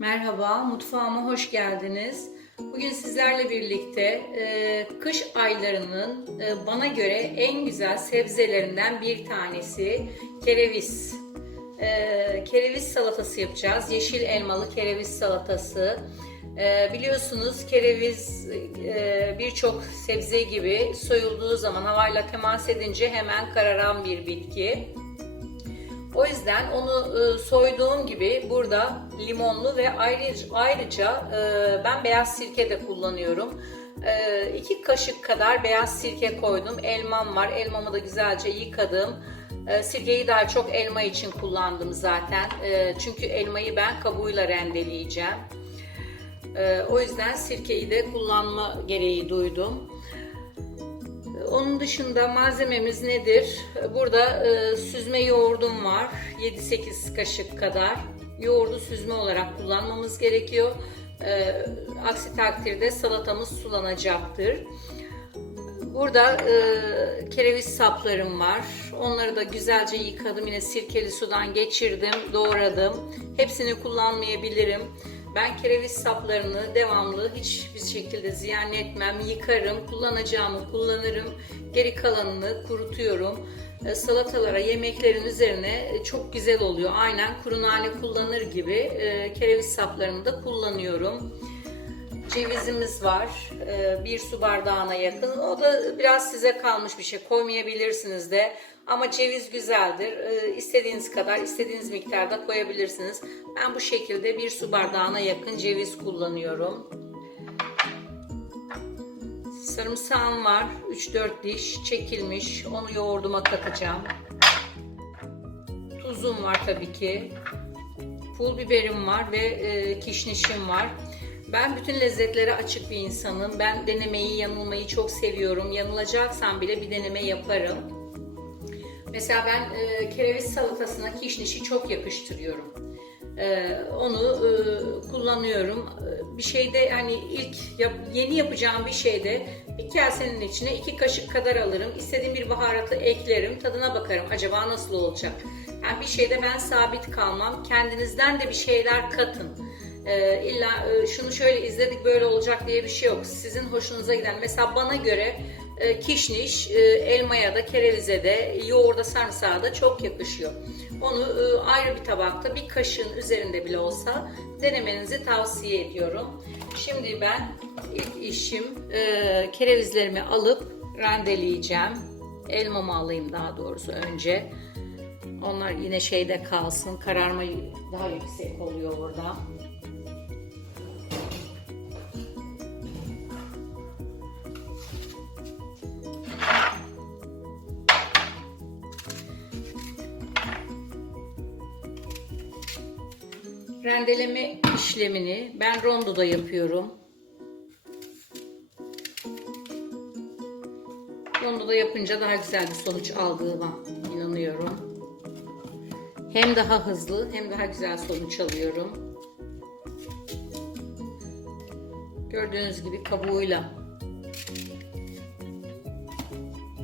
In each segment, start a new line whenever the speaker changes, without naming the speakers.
Merhaba, mutfağıma hoş geldiniz. Bugün sizlerle birlikte e, kış aylarının e, bana göre en güzel sebzelerinden bir tanesi kereviz. E, kereviz salatası yapacağız. Yeşil elmalı kereviz salatası. E, biliyorsunuz kereviz e, birçok sebze gibi soyulduğu zaman havayla temas edince hemen kararan bir bitki. O yüzden onu e, soyduğum gibi burada limonlu ve ayrıca, ayrıca e, ben beyaz sirke de kullanıyorum. E, iki kaşık kadar beyaz sirke koydum. Elmam var. Elmamı da güzelce yıkadım. E, sirkeyi daha çok elma için kullandım zaten. E, çünkü elmayı ben kabuğuyla rendeleyeceğim. E, o yüzden sirkeyi de kullanma gereği duydum. Onun dışında malzememiz nedir? Burada e, süzme yoğurdum var. 7-8 kaşık kadar. Yoğurdu süzme olarak kullanmamız gerekiyor. E, aksi takdirde salatamız sulanacaktır. Burada e, kereviz saplarım var. Onları da güzelce yıkadım. Yine sirkeli sudan geçirdim, doğradım. Hepsini kullanmayabilirim. Ben kereviz saplarını devamlı hiçbir şekilde ziyan etmem, yıkarım, kullanacağımı kullanırım, geri kalanını kurutuyorum. E, Salatalara, yemeklerin üzerine e, çok güzel oluyor. Aynen kuru nane kullanır gibi e, kereviz saplarını da kullanıyorum. Cevizimiz var. Bir su bardağına yakın. O da biraz size kalmış bir şey. Koymayabilirsiniz de. Ama ceviz güzeldir. E, İstediğiniz kadar, istediğiniz miktarda koyabilirsiniz. Ben bu şekilde bir su bardağına yakın ceviz kullanıyorum. Sarımsağım var. 3-4 diş çekilmiş. Onu yoğurduma katacağım. Tuzum var tabii ki. Pul biberim var ve e, kişnişim var. Ben bütün lezzetlere açık bir insanım. Ben denemeyi, yanılmayı çok seviyorum. Yanılacaksam bile bir deneme yaparım. Mesela ben e, kereviz salatasına kişnişi çok yakıştırıyorum. E, onu e, kullanıyorum. E, Bir şeyde hani ilk yap- yeni yapacağım bir şeyde bir kasenin içine iki kaşık kadar alırım. İstediğim bir baharatı eklerim. Tadına bakarım. Acaba nasıl olacak? Yani bir şeyde ben sabit kalmam. Kendinizden de bir şeyler katın. Ee, illa e, şunu şöyle izledik böyle olacak diye bir şey yok. Sizin hoşunuza giden. Mesela bana göre e, kişniş e, elmaya da kerevize de yoğurda sarımsağa da çok yakışıyor. Onu e, ayrı bir tabakta bir kaşığın üzerinde bile olsa denemenizi tavsiye ediyorum. Şimdi ben ilk işim e, kerevizlerimi alıp rendeleyeceğim. Elmamı alayım daha doğrusu önce. Onlar yine şeyde kalsın. Kararma daha yüksek oluyor orada. Rendeleme işlemini ben rondoda yapıyorum. Rondoda yapınca daha güzel bir sonuç aldığıma inanıyorum. Hem daha hızlı hem daha güzel sonuç alıyorum. Gördüğünüz gibi kabuğuyla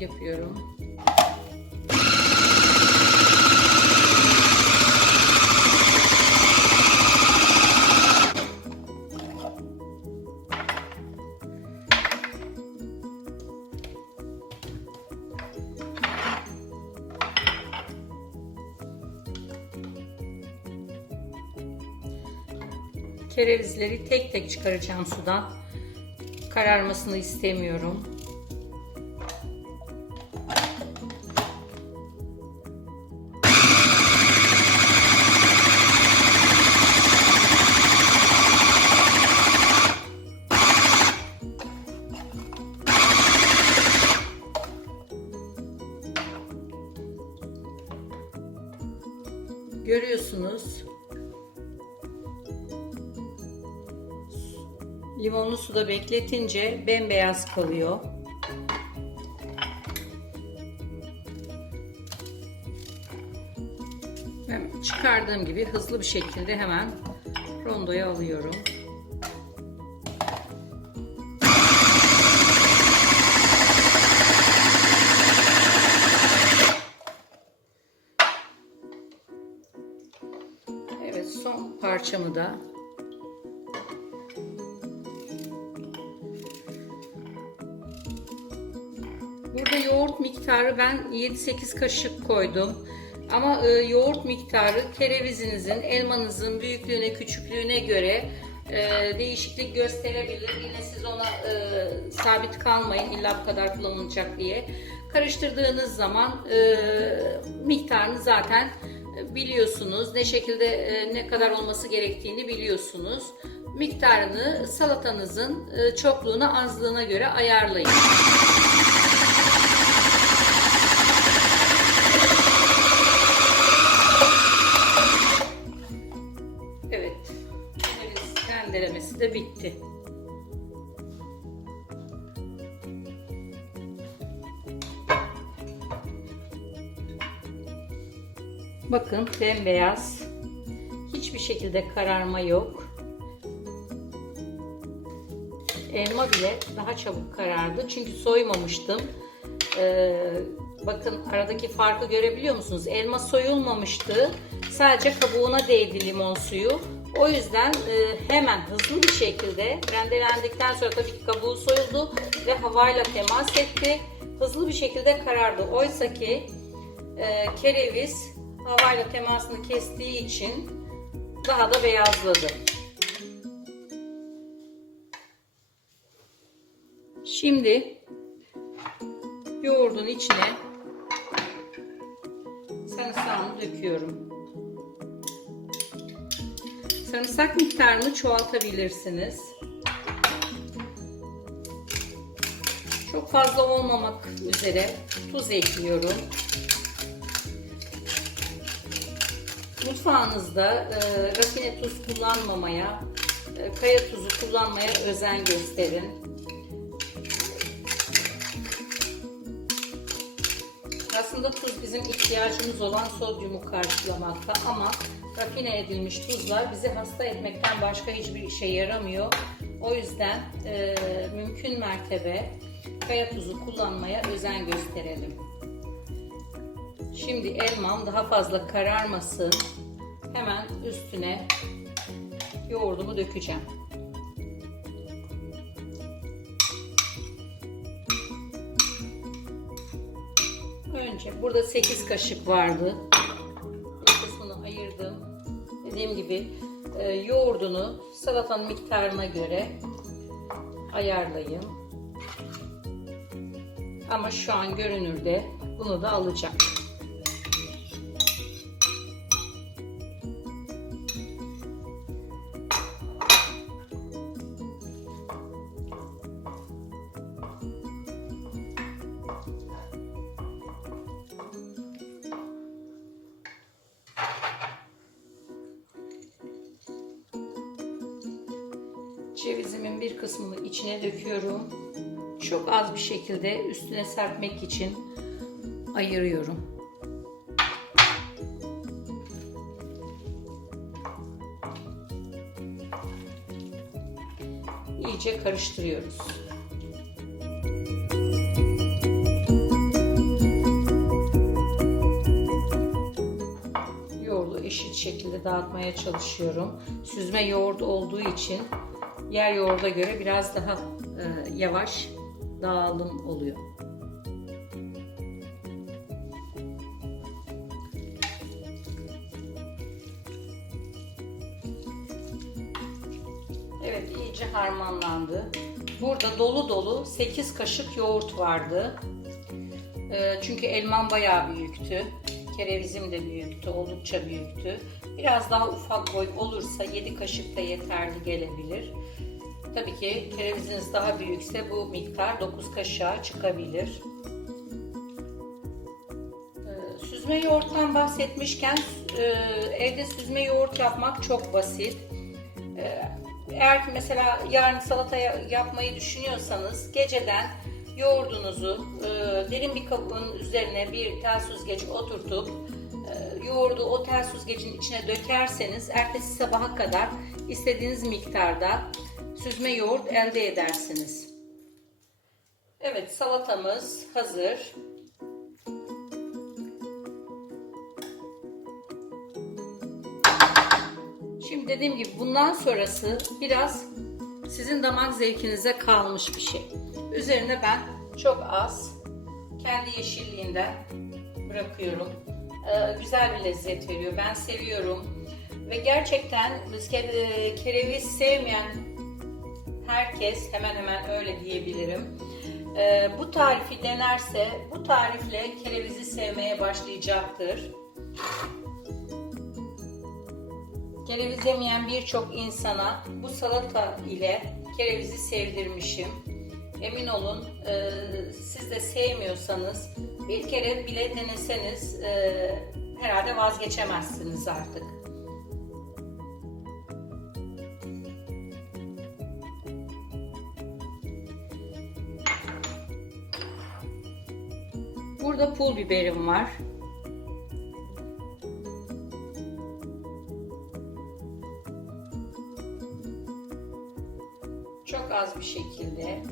yapıyorum. Kerevizleri tek tek çıkaracağım sudan. Kararmasını istemiyorum. Suda bekletince bembeyaz kalıyor. Ben çıkardığım gibi hızlı bir şekilde hemen rondoya alıyorum. Evet son parçamı da miktarı ben 7-8 kaşık koydum. Ama e, yoğurt miktarı kerevizinizin, elmanızın büyüklüğüne, küçüklüğüne göre e, değişiklik gösterebilir. Yine siz ona e, sabit kalmayın illa bu kadar kullanılacak diye. Karıştırdığınız zaman e, miktarını zaten biliyorsunuz. Ne şekilde e, ne kadar olması gerektiğini biliyorsunuz. Miktarını salatanızın e, çokluğuna azlığına göre ayarlayın. De bitti. Bakın bembeyaz. Hiçbir şekilde kararma yok. Elma bile daha çabuk karardı. Çünkü soymamıştım. Ee, bakın aradaki farkı görebiliyor musunuz? Elma soyulmamıştı. Sadece kabuğuna değdi limon suyu. O yüzden e, hemen hızlı bir şekilde rendelendikten sonra tabii ki kabuğu soyuldu ve havayla temas etti. Hızlı bir şekilde karardı. Oysa ki e, kereviz havayla temasını kestiği için daha da beyazladı. Şimdi yoğurdun içine sarımsağını döküyorum. Sarımsak miktarını çoğaltabilirsiniz. Çok fazla olmamak üzere tuz ekliyorum. Mutfağınızda e, rafine tuz kullanmamaya, e, kaya tuzu kullanmaya özen gösterin. Aslında tuz bizim ihtiyacımız olan sodyumu karşılamakta ama rafine edilmiş tuzlar bizi hasta etmekten başka hiçbir işe yaramıyor. O yüzden e, mümkün mertebe kaya tuzu kullanmaya özen gösterelim. Şimdi elmam daha fazla kararmasın. Hemen üstüne yoğurdumu dökeceğim. Önce burada 8 kaşık vardı. Dediğim gibi e, yoğurdunu salatanın miktarına göre ayarlayın. Ama şu an görünürde bunu da alacağım. Cevizimin bir kısmını içine döküyorum. Çok az bir şekilde üstüne serpmek için ayırıyorum. İyice karıştırıyoruz. Yoğurdu eşit şekilde dağıtmaya çalışıyorum. Süzme yoğurt olduğu için yer yoğurda göre biraz daha e, yavaş dağılım oluyor. Evet iyice harmanlandı. Burada dolu dolu 8 kaşık yoğurt vardı. E, çünkü elmam bayağı büyüktü. Kerevizim de büyüktü, oldukça büyüktü. Biraz daha ufak boy olursa 7 kaşık da yeterli gelebilir. Tabii ki kereviziniz daha büyükse bu miktar 9 kaşığa çıkabilir. Ee, süzme yoğurttan bahsetmişken e, evde süzme yoğurt yapmak çok basit. Ee, eğer ki mesela yarın salata yapmayı düşünüyorsanız geceden yoğurdunuzu e, derin bir kabın üzerine bir tel süzgeç oturtup e, yoğurdu o tel süzgecin içine dökerseniz ertesi sabaha kadar istediğiniz miktarda süzme yoğurt elde edersiniz. Evet salatamız hazır. Şimdi dediğim gibi bundan sonrası biraz sizin damak zevkinize kalmış bir şey. Üzerine ben çok az kendi yeşilliğinden bırakıyorum. Ee, güzel bir lezzet veriyor. Ben seviyorum. Ve gerçekten e, kereviz sevmeyen herkes hemen hemen öyle diyebilirim. Ee, bu tarifi denerse bu tarifle kerevizi sevmeye başlayacaktır. Kereviz yemeyen birçok insana bu salata ile kerevizi sevdirmişim. Emin olun e, siz de sevmiyorsanız bir kere bile deneseniz e, herhalde vazgeçemezsiniz artık. Burada pul biberim var. Çok az bir şekilde.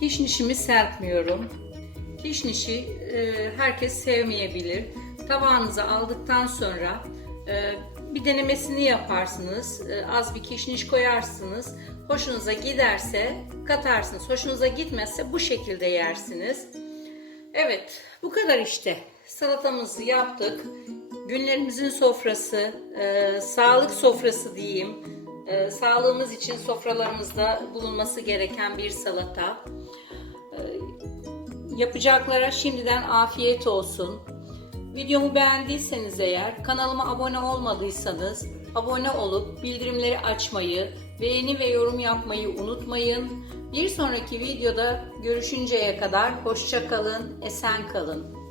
Kişnişimi serpmiyorum. Kişnişi e, herkes sevmeyebilir. Tabağınıza aldıktan sonra e, bir denemesini yaparsınız. E, az bir kişniş koyarsınız. Hoşunuza giderse katarsınız. Hoşunuza gitmezse bu şekilde yersiniz. Evet, bu kadar işte. Salatamızı yaptık. Günlerimizin sofrası, e, sağlık sofrası diyeyim. E, sağlığımız için sofralarımızda bulunması gereken bir salata. E, yapacaklara şimdiden afiyet olsun. Videomu beğendiyseniz eğer kanalıma abone olmadıysanız abone olup bildirimleri açmayı, beğeni ve yorum yapmayı unutmayın. Bir sonraki videoda görüşünceye kadar hoşça kalın, esen kalın.